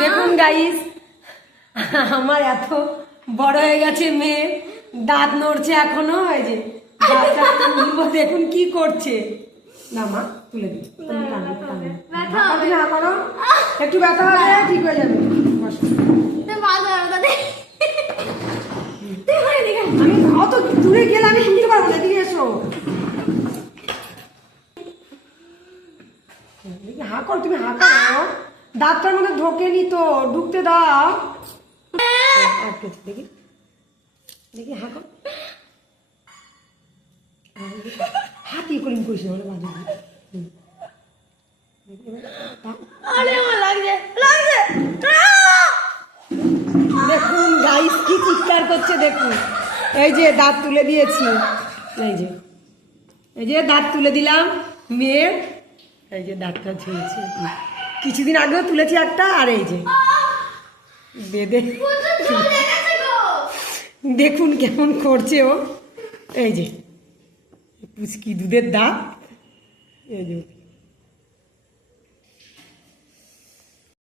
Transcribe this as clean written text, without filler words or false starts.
দেখুন গাইস, আমার এত বড় হয়ে গেছে মেয়ে, দাঁত নড়ছে এখনো। এই যে দাঁতটা তুলবো, দেখুন কি করছে। না মা, তুলে দিই। তুমি হা করো, একটু ব্যথা হবে, ঠিক হয়ে যাবে। আমি অত দূরে গেলে আমি শুনতে পারবো না, এদিকে এসো। হা করো, তুমি হা করো, দাঁতটার মধ্যে ঢোকেনি তো, ঢুকতে দাও। দেখি দেখি হা কর, হাতি করিম কইছে বলে বাজে। দেখুন গাইস কি চিৎকার করছে, দেখুন। এই যে দাঁত তুলে দিয়েছি, এই যে দাঁত তুলে দিলাম মেয়ের। এই যে দাঁতটা ঝুলছে, কিছুদিন আগেও তুলেছি একটা। আর এই যে বেঁধে দেখুন কেমন করছে ও। এই যে পুচকি দুধের দাঁত, এই যে